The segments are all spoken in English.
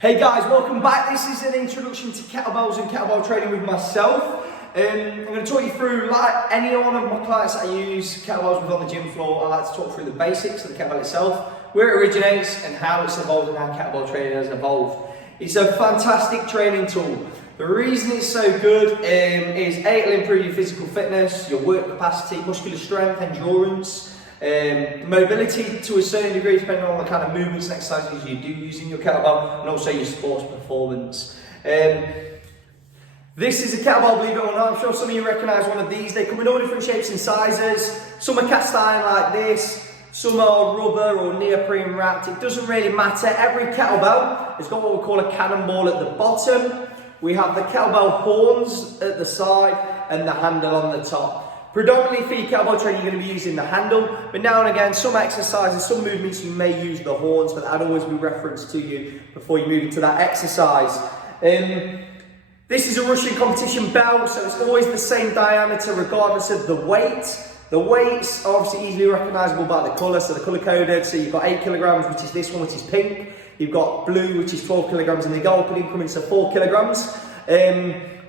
Hey guys, welcome back. This is an introduction to kettlebells and kettlebell training with myself. I'm going to talk you through, like any one of my clients that I use kettlebells with on the gym floor, I like to talk through the basics of the kettlebell itself, where it originates and how it's evolved and how kettlebell training has evolved. It's a fantastic training tool. The reason it's so good is A, it'll improve your physical fitness, your work capacity, muscular strength, endurance, mobility to a certain degree depending on the kind of movements and exercises you do using your kettlebell, and also your sports performance. This is a kettlebell, believe it or not. I'm sure some of you recognise one of these. They come in all different shapes and sizes. Some are cast iron like this, some are rubber or neoprene wrapped. It doesn't really matter. Every kettlebell has got what we call a cannonball at the bottom. We have the kettlebell horns at the side and the handle on the top. Predominantly for your kettlebell training, you're going to be using the handle, but now and again, some exercises, some movements, you may use the horns, but that'll always be referenced to you before you move into that exercise. This is a Russian competition belt, so it's always the same diameter regardless of the weight. The weights are obviously easily recognisable by the colour, so they're colour coded. So you've got 8 kilograms, which is this one, which is pink. You've got blue, which is 12 kilograms, and they go up in increments of 4 kilograms.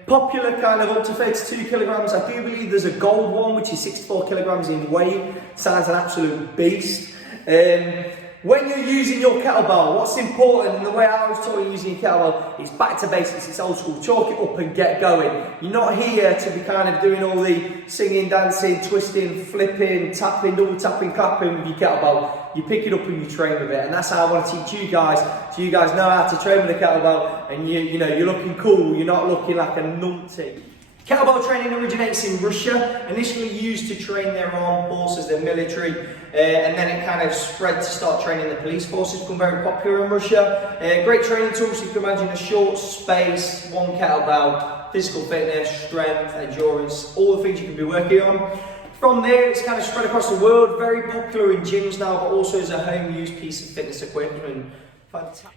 Popular kind of up to 32 kilograms. I do believe there's a gold one, which is 64 kilograms in weight. Sounds an absolute beast. When you're using your kettlebell, what's important, and the way I was taught you using your kettlebell, is back to basics, it's old school. Chalk it up and get going. You're not here to be kind of doing all the singing, dancing, twisting, flipping, tapping, double tapping, clapping with your kettlebell. You pick it up and you train with it, and that's how I want to teach you guys, so you guys know how to train with a kettlebell, and you're looking cool, you're not looking like a numpty. Kettlebell training originates in Russia, initially used to train their armed forces, their military, and then it kind of spread to start training the police forces, become very popular in Russia. Great training tools, you can imagine a short space, one kettlebell, physical fitness, strength, endurance, all the things you can be working on. From there, it's kind of spread across the world, very popular in gyms now, but also as a home-use piece of fitness equipment.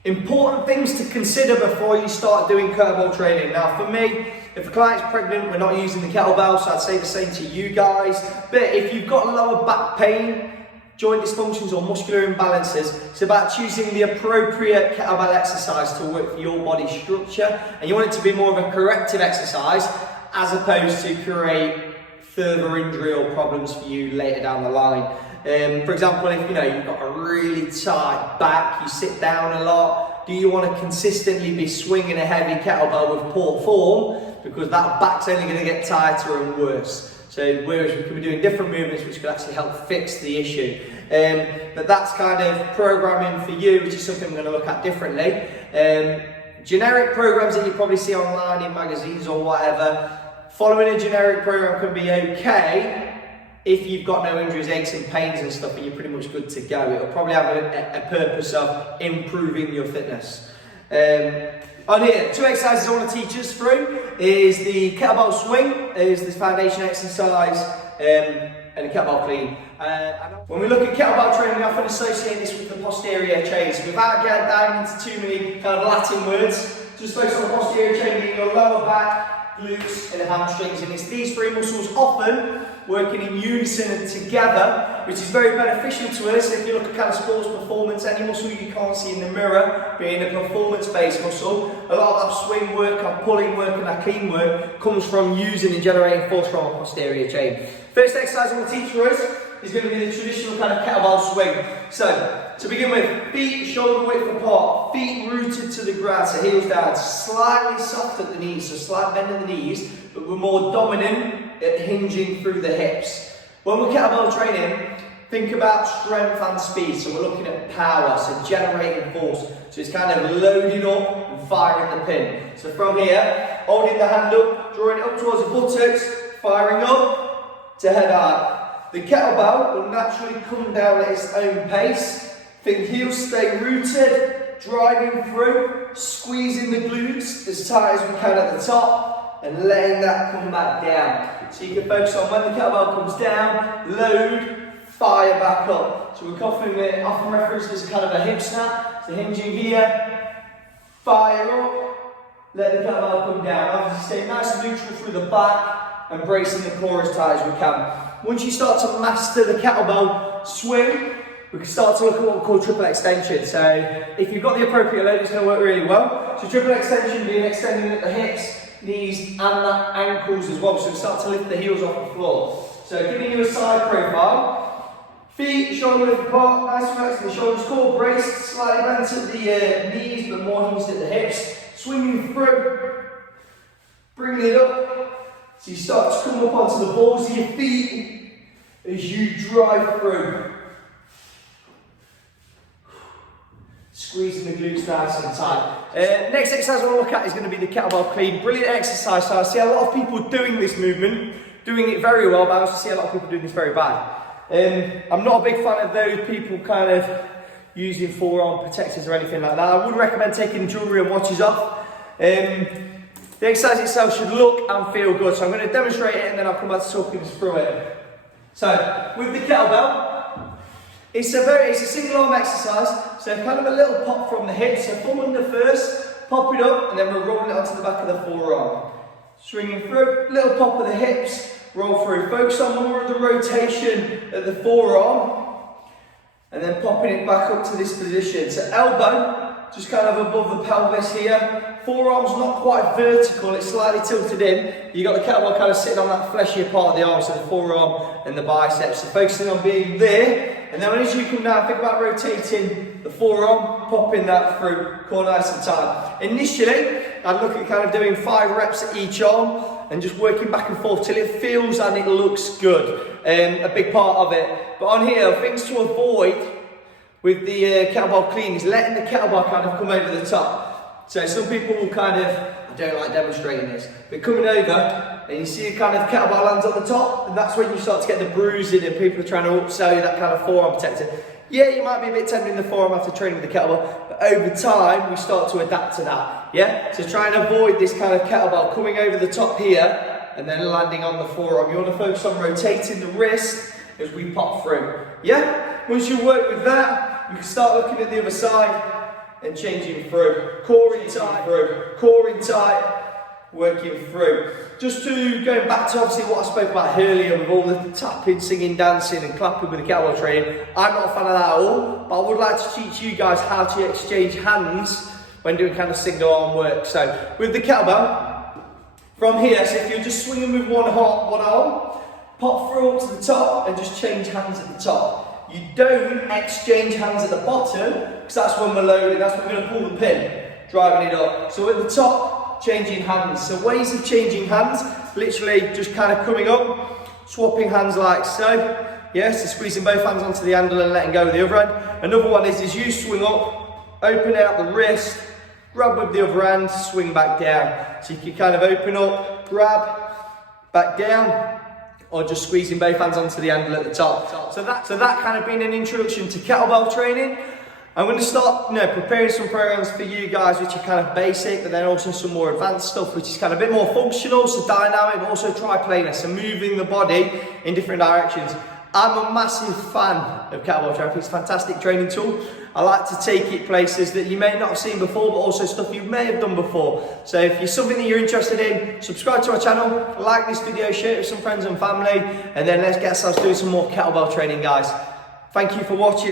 Important things to consider before you start doing kettlebell training. Now for me, if a client's pregnant, we're not using the kettlebell, so I'd say the same to you guys. But if you've got lower back pain, joint dysfunctions or muscular imbalances, it's about choosing the appropriate kettlebell exercise to work for your body structure, and you want it to be more of a corrective exercise as opposed to create further injury or problems for you later down the line. For example, if you've got a really tight back, you sit down a lot, do you want to consistently be swinging a heavy kettlebell with poor form? Because that back's only going to get tighter and worse. So whereas we could be doing different movements which could actually help fix the issue. But that's kind of programming for you, which is something we're going to look at differently. Generic programs that you probably see online in magazines or whatever, following a generic program can be okay if you've got no injuries, aches and pains and stuff, and you're pretty much good to go. It'll probably have a purpose of improving your fitness. On here, 2 exercises I want to teach us through is the kettlebell swing, is this foundation exercise, and a kettlebell clean. When we look at kettlebell training, we often associate this with the posterior chain. So without getting down into too many kind of Latin words, just focus on the posterior chain, being your lower back, glutes and hamstrings, and it's these 3 muscles often working in unison and together, which is very beneficial to us. If you look at kind of sports performance, any muscle you can't see in the mirror being a performance-based muscle, a lot of that swing work, our pulling work and our clean work comes from using and generating force from our posterior chain. First exercise I'm going to teach for us is going to be the traditional kind of kettlebell swing. So, to begin with, feet shoulder width apart, feet rooted to the ground, so heels down, slightly soft at the knees, so slight bend in the knees, but we're more dominant at hinging through the hips. When we're kettlebell training, think about strength and speed, so we're looking at power, so generating force, so it's kind of loading up and firing the pin. So from here, holding the hand up, drawing it up towards the buttocks, firing up to head high. The kettlebell will naturally come down at its own pace. Think heels stay rooted, driving through, squeezing the glutes as tight as we can at the top, and letting that come back down. So you can focus on when the kettlebell comes down, load, fire back up. So we're often referenced as kind of a hip snap. So hinging here, fire up, let the kettlebell come down. Obviously stay nice and neutral through the back and bracing the core as tight as we can. Once you start to master the kettlebell swing, we can start to look at what we call triple extension. So if you've got the appropriate load, it's going to work really well. So triple extension being extending at the hips, knees and the ankles as well. So we start to lift the heels off the floor. So giving you a side profile. Feet, shoulder width apart, nice and relaxed in the shoulders, core braced, slightly bent at the knees but more hinged at the hips. Swinging through, bringing it up. So you start to come up onto the balls of your feet as you drive through. Squeezing the glutes nice and tight. Next exercise I want to look at is going to be the kettlebell clean. Brilliant exercise. So I see a lot of people doing this movement, doing it very well, but I also see a lot of people doing this very bad. I'm not a big fan of those people kind of using forearm protectors or anything like that. I would recommend taking jewellery and watches off. The exercise itself should look and feel good. So I'm going to demonstrate it and then I'll come back to talking us through it. So with the kettlebell, it's a single arm exercise, so kind of a little pop from the hips, so thumb under first, pop it up, and then we're rolling it onto the back of the forearm. Swinging through, little pop of the hips, roll through. Focus on more of the rotation at the forearm, and then popping it back up to this position. So elbow, just kind of above the pelvis here. Forearm's not quite vertical, it's slightly tilted in. You've got the kettlebell kind of sitting on that fleshier part of the arm, so the forearm and the biceps. So focusing on being there. And then as you come down, think about rotating the forearm, popping that through, core nice and tight. Initially, I'd look at kind of doing 5 reps at each arm and just working back and forth till it feels and it looks good. A big part of it. But on here, things to avoid with the kettlebell clean is letting the kettlebell kind of come over the top. So some people will kind of, I don't like demonstrating this, but coming over, and you see the kind of kettlebell lands on the top, and that's when you start to get the bruising and people are trying to upsell you that kind of forearm protector. Yeah, you might be a bit tender in the forearm after training with the kettlebell, but over time, we start to adapt to that, yeah? So try and avoid this kind of kettlebell coming over the top here, and then landing on the forearm. You want to focus on rotating the wrist as we pop through, yeah? Once you work with that, you can start looking at the other side and changing through. Core in tight, through. Core in tight, working through. Just to going back to obviously what I spoke about earlier with all the tapping, singing, dancing and clapping with the kettlebell training. I'm not a fan of that at all, but I would like to teach you guys how to exchange hands when doing kind of single arm work. So with the kettlebell, from here, so if you're just swinging with one arm, pop through up to the top and just change hands at the top. You don't exchange hands at the bottom, because that's when we're loading, that's when we're going to pull the pin, driving it up. So at the top, changing hands. So ways of changing hands, literally just kind of coming up, swapping hands like so. Yes, so squeezing both hands onto the handle and letting go with the other hand. Another one is you swing up, open out the wrist, grab with the other hand, swing back down. So you can kind of open up, grab, back down, or just squeezing both hands onto the handle at the top. So that kind of being an introduction to kettlebell training. I'm going to start, preparing some programs for you guys which are kind of basic, but then also some more advanced stuff which is kind of a bit more functional, so dynamic, but also triplanar, so moving the body in different directions. I'm a massive fan of kettlebell training. It's a fantastic training tool. I like to take it places that you may not have seen before, but also stuff you may have done before. So if you're something that you're interested in, subscribe to our channel, like this video, share it with some friends and family, and then let's get ourselves doing some more kettlebell training, guys. Thank you for watching.